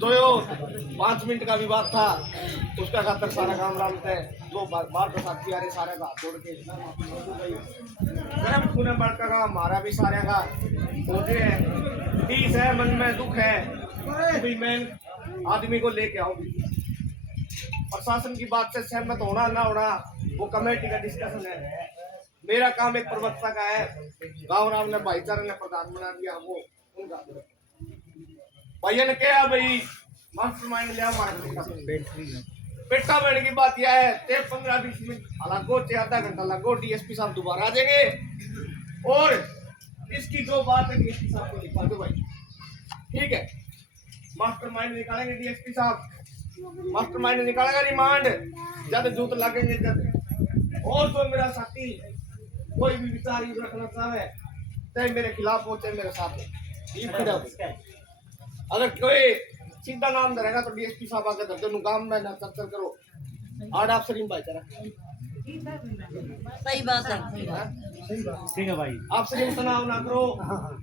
तो यो 5 मिनट का विवाद था, उसका खातर सारा काम राम थे। दो बार तो साथी आ रहे सारे का तोड़ के गरम खून बढ़कर का हमारा भी सारे का होते हैं। तीस है मन में दुख है, अभी मैं आदमी को लेके आऊँ। प्रशासन की बात से सहमत होना ना होना वो कमेटी का डिस्कशन है। मेरा काम एक प्रवक्ता का है। गाँव राम ने भाईचारा ने प्रधान बना दिया, वो उनका भैया ने क्या भाई मास्टर माइंड लिया पेटा बैठ की बात यह है। 15-20 मिनट लगो, आधा घंटा लगो, डीएसपी साहब दोबारा आ जाएंगे और इसकी जो बात है डीएसपी साहब को लिखवा दो भाई, ठीक है। मास्टर माइंड निकालेंगे डीएसपी साहब, मास्टर माइंड निकालेगा रिमांड, जब जूत लगेंगे जब। और जो मेरा साथी कोई भी विचार रखना चाहे, चाहे मेरे खिलाफ हो चाहे मेरे साथ हो, अगर कोई सीधा नाम धरेगा तो डीएसपी साहब आके धर दो, काम में ना चर्चा करो। आड़ आप सलीम भाईचारा सही बात है, ठीक है भाई। आप सलीम तनाव ना करो,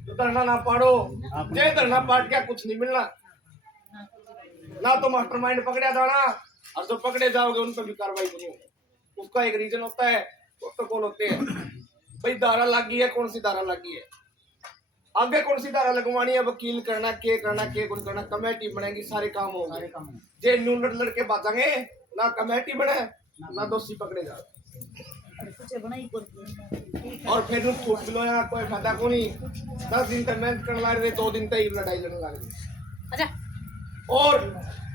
तो धरना ना पाड़ो। जय धरना पाट क्या कुछ नहीं मिलना ना, तो मास्टरमाइंड पकड़ा जाना और जो पकड़े जाओगे उन पर भी कार्रवाई नहीं होगी। उसका एक रीजन होता है, प्रोटोकॉल होते हैं। भाई धारा लगी है, कौन सी धारा लगी है, आगे कौन सी धारा लगवानी है, वकील करना के कुछ करना, कमेटी बनेगी, सारे काम होंगे। जे न्यूनट लड़के बाजांगे ना, कमेटी बने ना दोषी पकड़े जाओ, और फिर छूट मिलो यहाँ कोई फायदा को नहीं। 10 दिन तक मेहनत करने लग रहे, 2 दिन तक लड़ाई लड़ने लग रही। और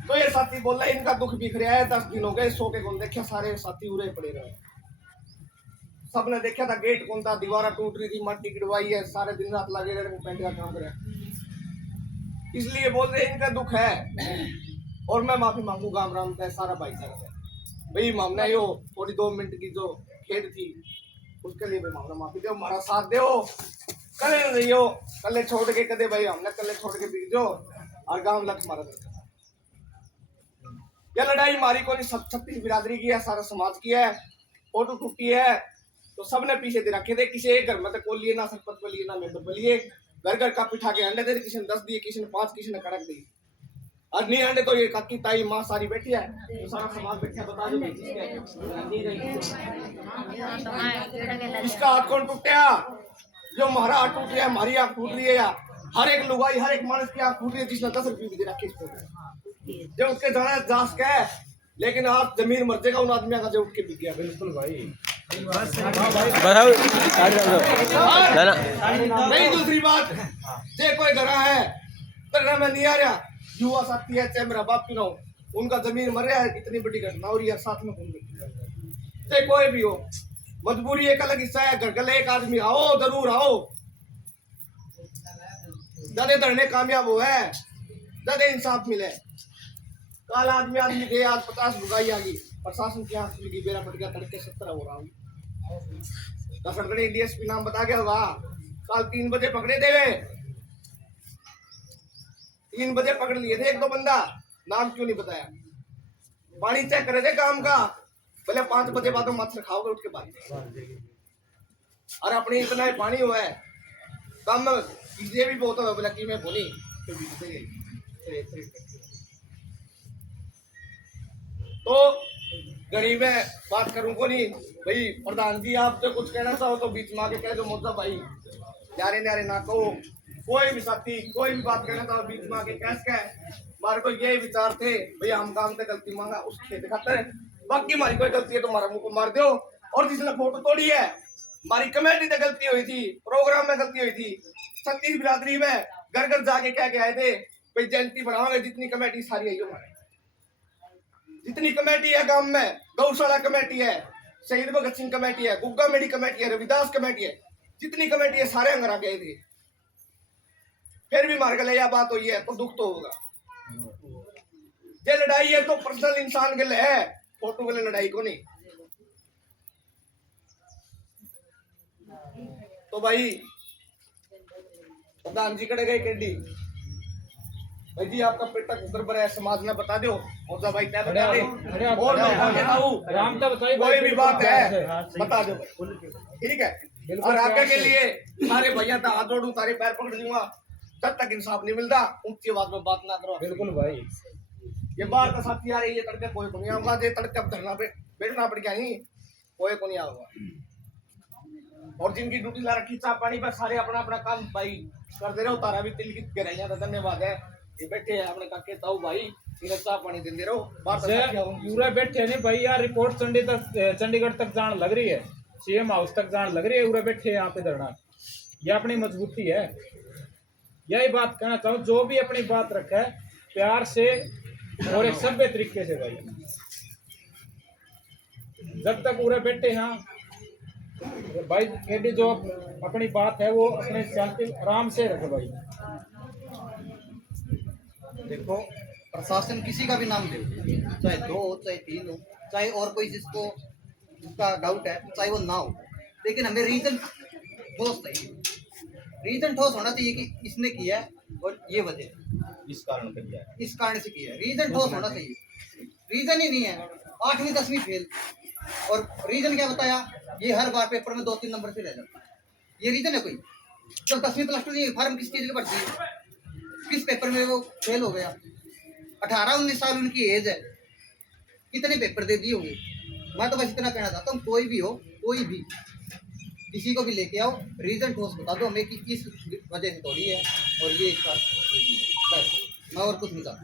तो ये साथी बोल रहे इनका दुख बिख रहा है, 10 दिन हो गए, सो के कौन देखा, सारे साथी उरे पड़े रहे। सबने देखा था गेट कौन था, दीवारा टूट रही थी, माटी गिरवाई है, सारे दिन रात लगे रहे, पेंट का काम करे। इसलिए बोल रहे इनका दुख है और मैं माफी मांगू गांव राम का सारा भाईचारा से। भाई मामला यो थोड़ी 2 मिनट की जो खेद थी उसके लिए मामला माफी दो, हमारा साथ दो, कले रहियो, कले छोड़ के कदे भाई हमने कले छोड़ के बीत दो और गांव लक्ष्य मारा। यह लड़ाई हमारी को नहीं, छत्तीस बिरादरी की है, सारा समाज की है। फोटो टूटी है तो सबने पीछे दे रखे थे, किसी एक घर में तो कोई लिए ना सरपंच को लिए ना मेंबर को लिए, घर घर का पिठा के अंडे दे, किसी ने 10 दिए, किसी ने 5, किसी ने कड़क दी। और नहीं अंडे तो ये काकी ताई माँ सारी बैठी है, तो सारा समाज बैठा, बता दो इसका हाथ कौन टूटा, जो हमारा हाथ टूट रहा है, हमारी आँख टूट रही है, या हर एक लुगाई हर एक मानस की आँख टूट रही है जिसने 10 रुपये भी दे रखे इसको, जो उसके जाना जास का है। लेकिन आज जमीन मर जाएगा उन आदमियों का जो उठ के बिक गया। बिल्कुल भाई, नहीं दूसरी बात, जे कोई घरा है करना में नहीं आ रहा, युवा साथी है, चाहे मेरा बाप क्यों ना हो, उनका जमीन मर रहा है, इतनी बड़ी घटना हो रही है, साथ में चाहे कोई भी हो, मजबूरी एक अलग हिस्सा है। घर का एक आदमी आओ, जरूर आओ, ज्यादा धरने कामयाब हो है, ज्यादा इंसाफ मिले। कल आदमी गए, आज 50 लुगाई आ गई, प्रशासन की आंख मिली, बेरा पट गया, तड़के 70 हो रहा हूँ। डीएसपी नाम बता गया होगा, कल 3 बजे पकड़े थे, 3 बजे पकड़ लिए थे, 1-2 बंदा, नाम क्यों नहीं बताया। पानी चेक करे थे काम का, पहले 5 बजे बाद मच्छर खाओगे उठ के बाद, और अपने इतना ही पानी हुआ है कम, ये भी बहुत है बोला कि मैं बोली तो गरीब है, बात करूंगा नहीं भाई। प्रधान जी आप तो कुछ कहना चाहो तो बीच में आके कह दो, मुद्दा भाई यारे नारे ना कहो, कोई भी साथी कोई भी बात कहना चाहो बीच में आके कैस क्या है। हमारे को यही विचार थे भैया, हम काम से गलती मांगा उस खेत खातर, बाकी हमारी कोई गलती है तो हमारा मुंह को मार दो। और जिसने फोटो तोड़ी है, हमारी कमेटी से गलती हुई थी, प्रोग्राम में गलती हुई थी, 36 बिरादरी में घर घर जाके कह के आए थे भाई जयंती बढ़ाओगे, जितनी कमेटी सारी आई हमारे, जितनी कमेटी है गांव में, गौशाला कमेटी है, शहीद भगत सिंह कमेटी है, गुग्गा मेडी कमेटी है, रविदास कमेटी है, जितनी कमेटी है सारे अंगरा गए थे। फिर भी मार गले यह बात हुई है तो दुख तो होगा। ये लड़ाई है तो पर्सनल इंसान के लिए है, फोटो के लिए लड़ाई को नहीं। तो भाई प्रधान जी कड़े गए केडी भाई जी, आपका पेटा कुकर पर है, समाज ने बता दो, और भाई क्या बता दे, और कोई भी बात है बता दो भाई, ठीक है। और आगे के लिए सारे भैया हाथ जोड़ू, तारे पैर पकड़ दूंगा, जब तक इंसाफ नहीं मिलता ऊंची आवाज में बात ना करो। बिल्कुल भाई। ये बाहर का साथी आ रही है तड़के कोई को नहीं आऊंगा, जे तड़के अब धरना पे बैठना पड़ गया नहीं कोई को नहीं आऊंगा। और जिनकी ड्यूटी ला रखी चाह पानी पर सारे अपना अपना काम भाई कर दे रहे हो। तारा भी तिल की गहराइयां तो धन्यवाद है, ये बैठे हैं अपने काके ताऊ भाई इन्हें चाह पानी दे रहे हो। बाहर का साथी आऊंगी पूरा बैठे नहीं भाई यार, रिपोर्ट चंडीगढ़ तक जान लग रही है, सीएम हाउस तक जान लग रही है, पूरा बैठे यहाँ पे धरना। ये अपनी मजबूती है, यही बात कहना चाहूँ। जो भी अपनी बात रखा है प्यार से और एक सभ्य तरीके से भाई, जब तक पूरे बैठे यहाँ भाई एडी जो अपनी बात है वो अपने शांति आराम से रखे भाई। देखो प्रशासन किसी का भी नाम ले, चाहे 2 हो चाहे 3 हो, चाहे और कोई जिसको उसका डाउट है चाहे वो ना हो, लेकिन हमें रीजन ठोस चाहिए। रीजन ठोस होना चाहिए कि इसने किया है और ये वजह इस कारण कर दिया है, इस कारण से किया है। रीजन ठोस होना चाहिए। रीजन ही नहीं है, 8वीं 10वीं फेल और रीजन क्या बताया, ये हर बार पेपर में 2-3 नंबर से रह जाता है। ये रीजन है कोई? जब 10वीं प्लस 2 नहीं फॉर्म किस चीज का भरती है, किस पेपर में वो फेल हो गया? 18-19 साल उनकी एज है, कितने पेपर दे दिए होंगे? मैं तो बस इतना कहना चाहता हूँ, कोई भी हो, कोई भी किसी को भी लेके आओ, रीजन ठोस बता दो हमें कि किस वजह से तोड़ी है और ये इसका बस, मैं और कुछ नहीं चाहता।